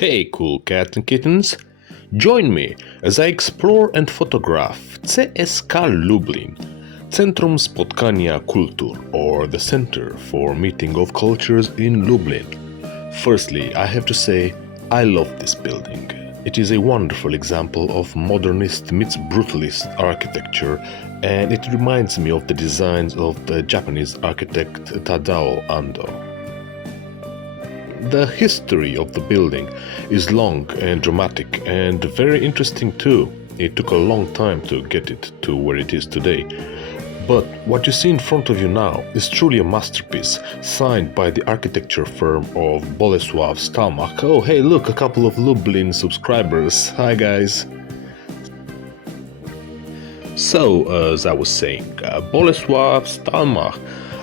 Hey, cool cats and kittens! Join me as I explore and photograph CSK Lublin, Centrum Spotkania Kultur, or the Center for Meeting of Cultures in Lublin. Firstly, I have to say, I love this building. It is a wonderful example of modernist meets brutalist architecture, and it reminds me of the designs of the Japanese architect Tadao Ando. The history of the building is long and dramatic and very interesting too. It took a long time to get it to where it is today. But what you see in front of you now is truly a masterpiece, signed by the architecture firm of Bolesław Stalmach. Oh, hey, look, a couple of Lublin subscribers. Hi, guys. So, as I was saying, Bolesław Stalmach,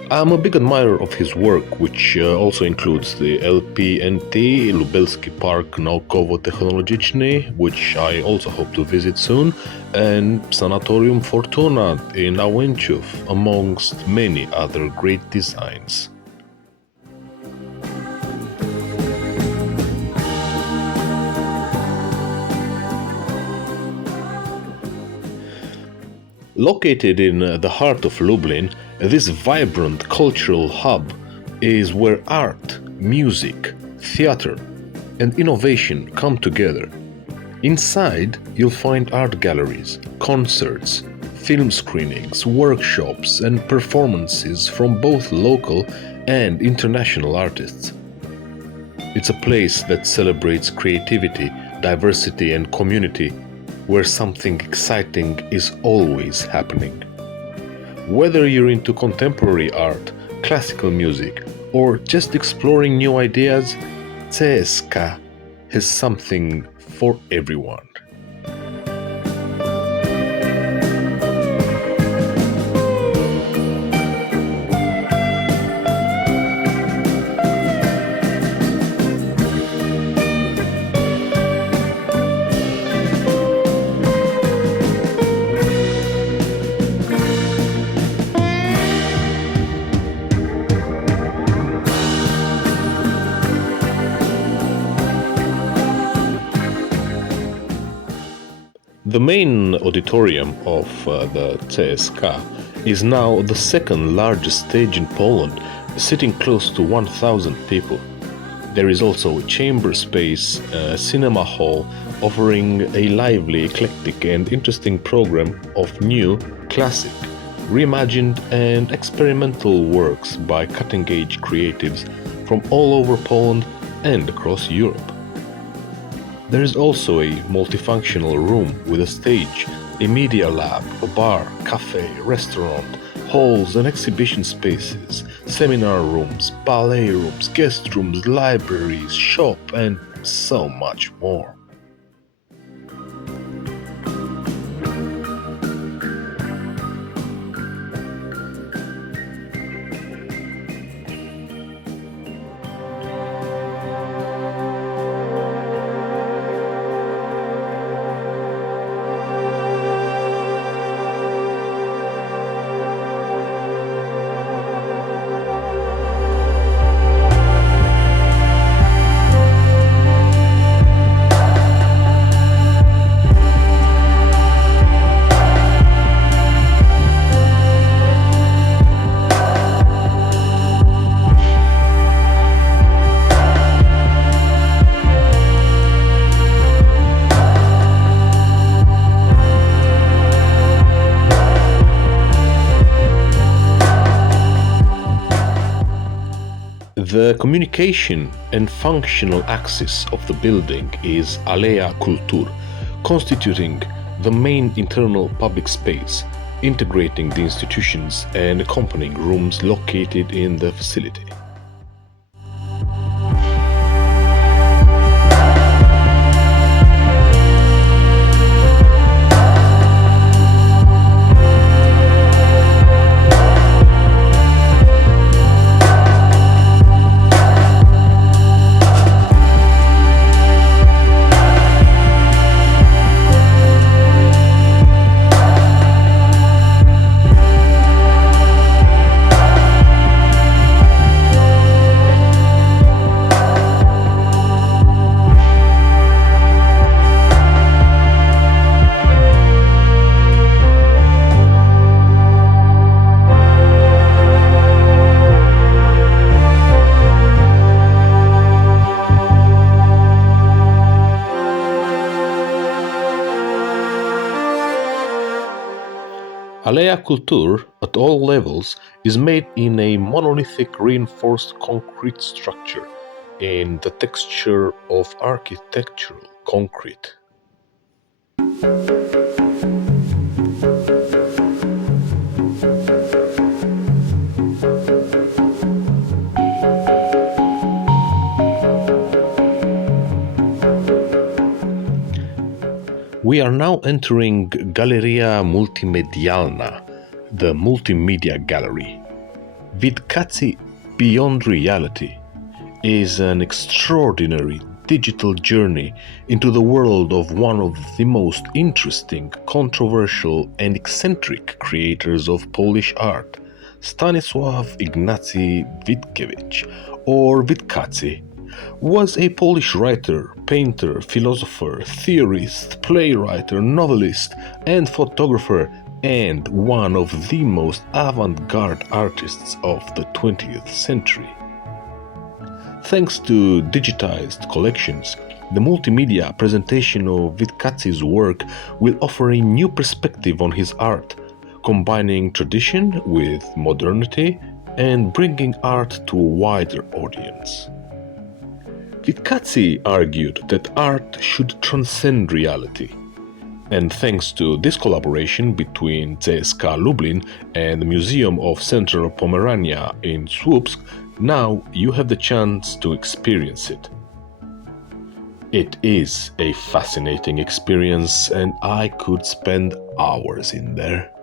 I'm a big admirer of his work, which also includes the LPNT, Lubelski Park Naukowo-Technologiczny, which I also hope to visit soon, and Sanatorium Fortuna in Łęczów, amongst many other great designs. Located in the heart of Lublin, this vibrant cultural hub is where art, music, theater, and innovation come together. Inside, you'll find art galleries, concerts, film screenings, workshops, and performances from both local and international artists. It's a place that celebrates creativity, diversity, and community, where something exciting is always happening. Whether you're into contemporary art, classical music, or just exploring new ideas, CSK has something for everyone. The main auditorium of the CSK is now the second largest stage in Poland, sitting close to 1,000 people. There is also a chamber space, a cinema hall, offering a lively, eclectic and interesting program of new, classic, reimagined and experimental works by cutting-edge creatives from all over Poland and across Europe. There is also a multifunctional room with a stage, a media lab, a bar, cafe, restaurant, halls and exhibition spaces, seminar rooms, ballet rooms, guest rooms, libraries, shop, and so much more. The communication and functional axis of the building is Aleja Kultur, constituting the main internal public space, integrating the institutions and accompanying rooms located in the facility. Alea Kultur, at all levels, is made in a monolithic reinforced concrete structure in the texture of architectural concrete. We are now entering Galeria Multimedialna, the multimedia gallery. Vidkacy Beyond Reality is an extraordinary digital journey into the world of one of the most interesting, controversial, and eccentric creators of Polish art, Stanisław Ignacy Witkiewicz, or Vidkacy, was a Polish writer, painter, philosopher, theorist, playwright, novelist, and photographer, and one of the most avant-garde artists of the 20th century. Thanks to digitized collections, the multimedia presentation of Witkacy's work will offer a new perspective on his art, combining tradition with modernity and bringing art to a wider audience. Witkacy argued that art should transcend reality, and thanks to this collaboration between CSK Lublin and the Museum of Central Pomerania in Słupsk, now you have the chance to experience it. It is a fascinating experience, and I could spend hours in there.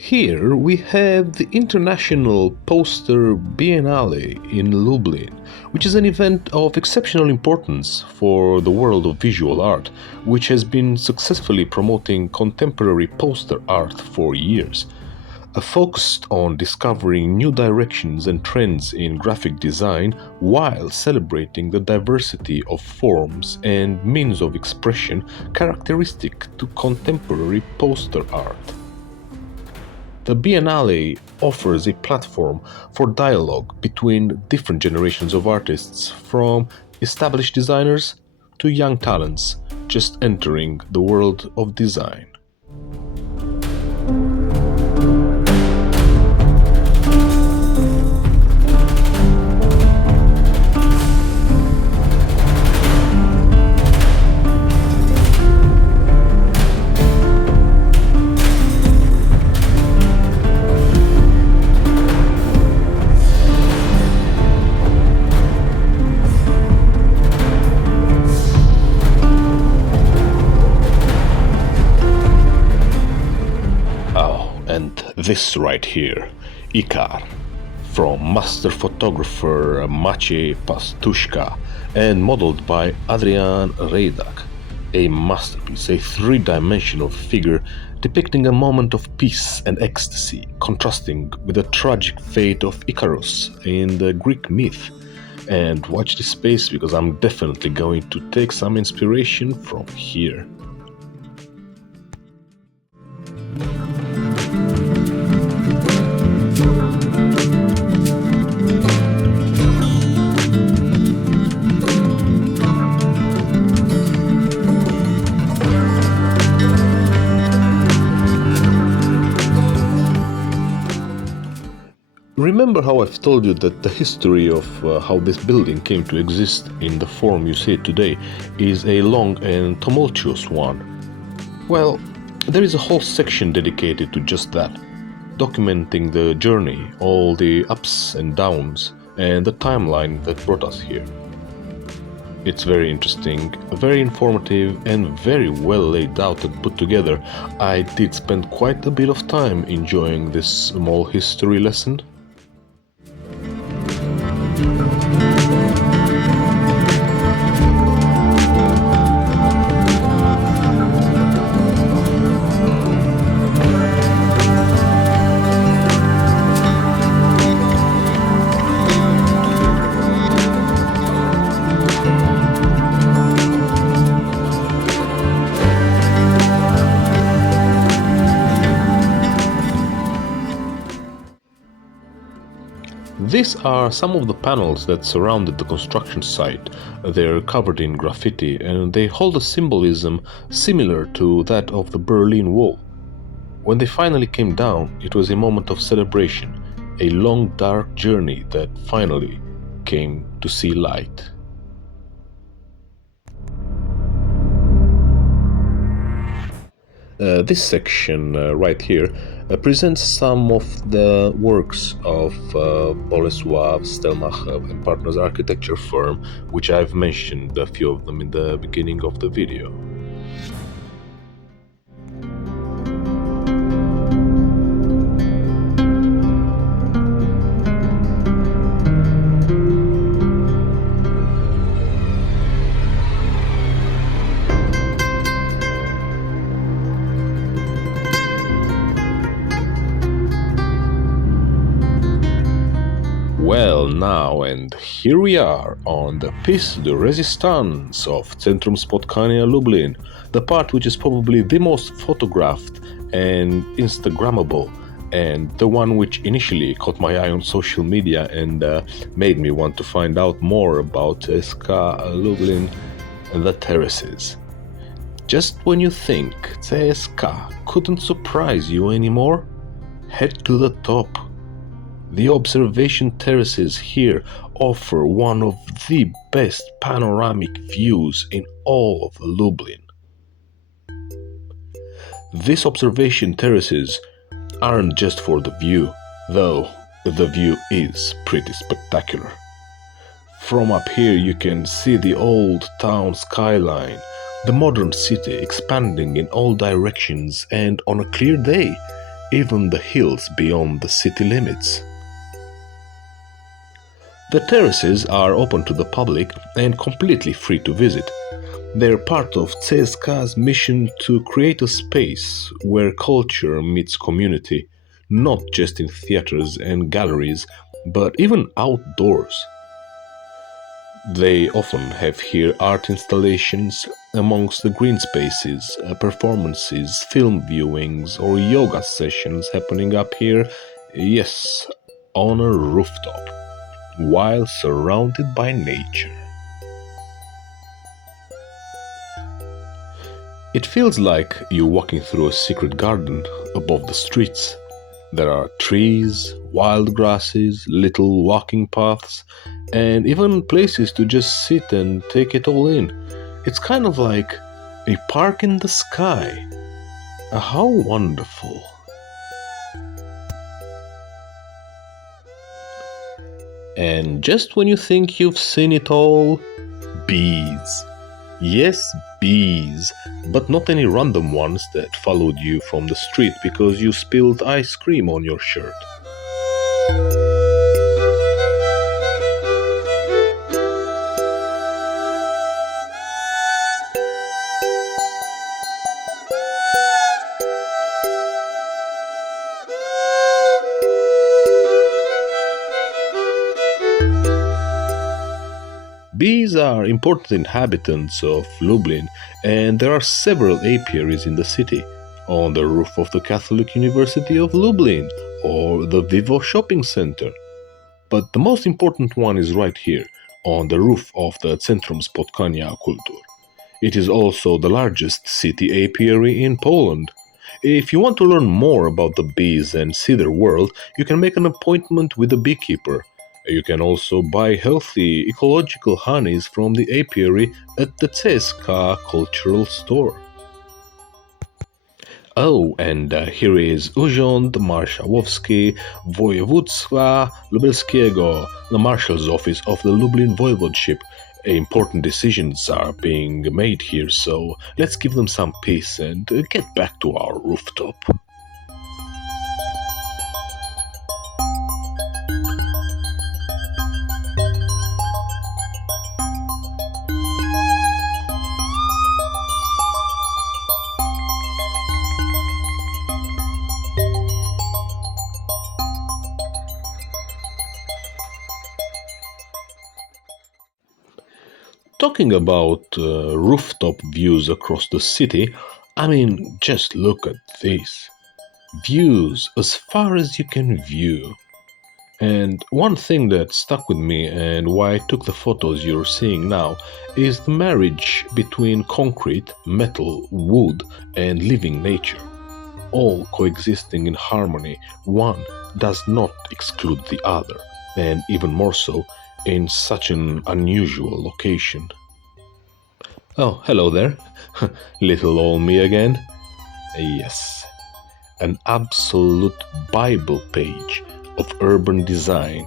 Here we have the International Poster Biennale in Lublin, which is an event of exceptional importance for the world of visual art, which has been successfully promoting contemporary poster art for years. Focused on discovering new directions and trends in graphic design while celebrating the diversity of forms and means of expression characteristic to contemporary poster art. The Biennale offers a platform for dialogue between different generations of artists, from established designers to young talents just entering the world of design. This right here, Ikar, from master photographer Maciej Pastuszka and modeled by Adrian Rejdak. A masterpiece, a three-dimensional figure depicting a moment of peace and ecstasy, contrasting with the tragic fate of Icarus in the Greek myth. And watch this space because I'm definitely going to take some inspiration from here. Remember how I've told you that the history of how this building came to exist in the form you see it today is a long and tumultuous one? Well, there is a whole section dedicated to just that, documenting the journey, all the ups and downs, and the timeline that brought us here. It's very interesting, very informative, and very well laid out and put together. I did spend quite a bit of time enjoying this small history lesson. These are some of the panels that surrounded the construction site. They're covered in graffiti and they hold a symbolism similar to that of the Berlin Wall. When they finally came down, it was a moment of celebration, a long dark journey that finally came to see light. This section right here presents some of the works of Bolesław Stelmach and Partners architecture firm, which I've mentioned a few of them in the beginning of the video. Well, now and here we are on the piece de résistance of Centrum Spotkania Lublin, the part which is probably the most photographed and Instagrammable, and the one which initially caught my eye on social media and made me want to find out more about SK Lublin and the terraces. Just when you think CSK couldn't surprise you anymore, head to the top. The observation terraces here offer one of the best panoramic views in all of Lublin. These observation terraces aren't just for the view, though the view is pretty spectacular. From up here you can see the old town skyline, the modern city expanding in all directions, and on a clear day, even the hills beyond the city limits. The terraces are open to the public and completely free to visit. They're part of CSK's mission to create a space where culture meets community, not just in theaters and galleries, but even outdoors. They often have here art installations amongst the green spaces, performances, film viewings, or yoga sessions happening up here, yes, on a rooftop, while surrounded by nature. It feels like you're walking through a secret garden above the streets. There are trees, wild grasses, little walking paths, and even places to just sit and take it all in. It's kind of like a park in the sky. How wonderful. And just when you think you've seen it all, bees. Yes, bees, but not any random ones that followed you from the street because you spilled ice cream on your shirt. Bees are important inhabitants of Lublin, and there are several apiaries in the city, on the roof of the Catholic University of Lublin or the Vivo shopping center. But the most important one is right here, on the roof of the Centrum Spotkania Kultur. It is also the largest city apiary in Poland. If you want to learn more about the bees and see their world, you can make an appointment with a beekeeper. You can also buy healthy, ecological honeys from the apiary at the CSK cultural store. Oh, and here is Urząd Marszałkowski Województwa Lubelskiego, the Marshal's Office of the Lublin Voivodeship. Important decisions are being made here, so let's give them some peace and get back to our rooftop. Talking about rooftop views across the city, I mean, just look at this. Views as far as you can view. And one thing that stuck with me and why I took the photos you're seeing now is the marriage between concrete, metal, wood, and living nature. All coexisting in harmony, one does not exclude the other, and even more so, in such an unusual location. Oh, hello there. Little old me again. Yes, an absolute Bible page of urban design.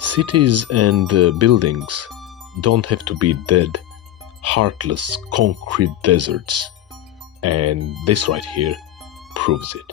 Cities and buildings don't have to be dead, heartless concrete deserts. And this right here proves it.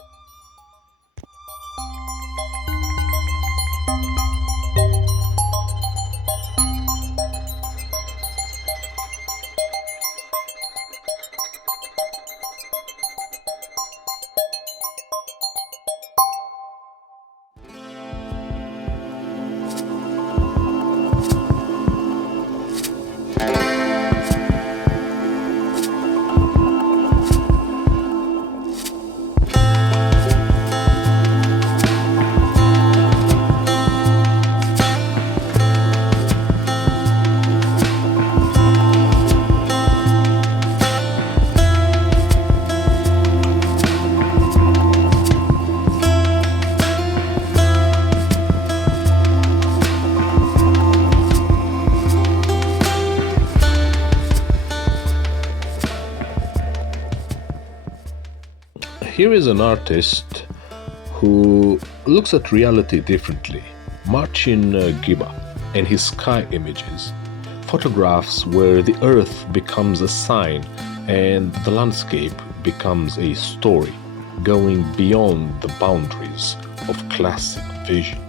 Here is an artist who looks at reality differently. Marcin Giba and his sky images, photographs where the earth becomes a sign and the landscape becomes a story, going beyond the boundaries of classic vision.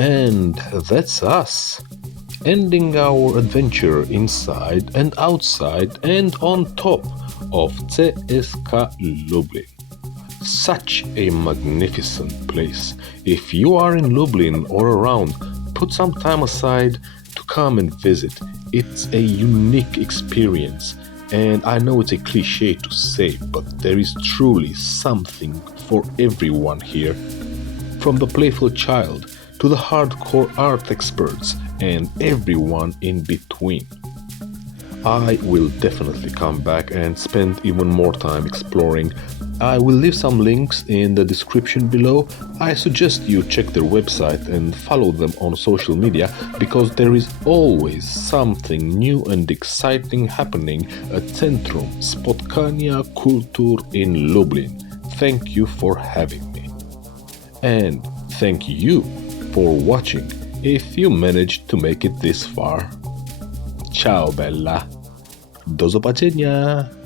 And that's us, ending our adventure inside and outside and on top of CSK Lublin. Such a magnificent place. If you are in Lublin or around, put some time aside to come and visit. It's a unique experience, and I know it's a cliche to say, but there is truly something for everyone here. From the playful child to the hardcore art experts and everyone in between. I will definitely come back and spend even more time exploring. I will leave some links in the description below. I suggest you check their website and follow them on social media because there is always something new and exciting happening at Centrum Spotkania Kultur in Lublin. Thank you for having me. And thank you for watching if you managed to make it this far. Ciao bella. Do zobaczenia.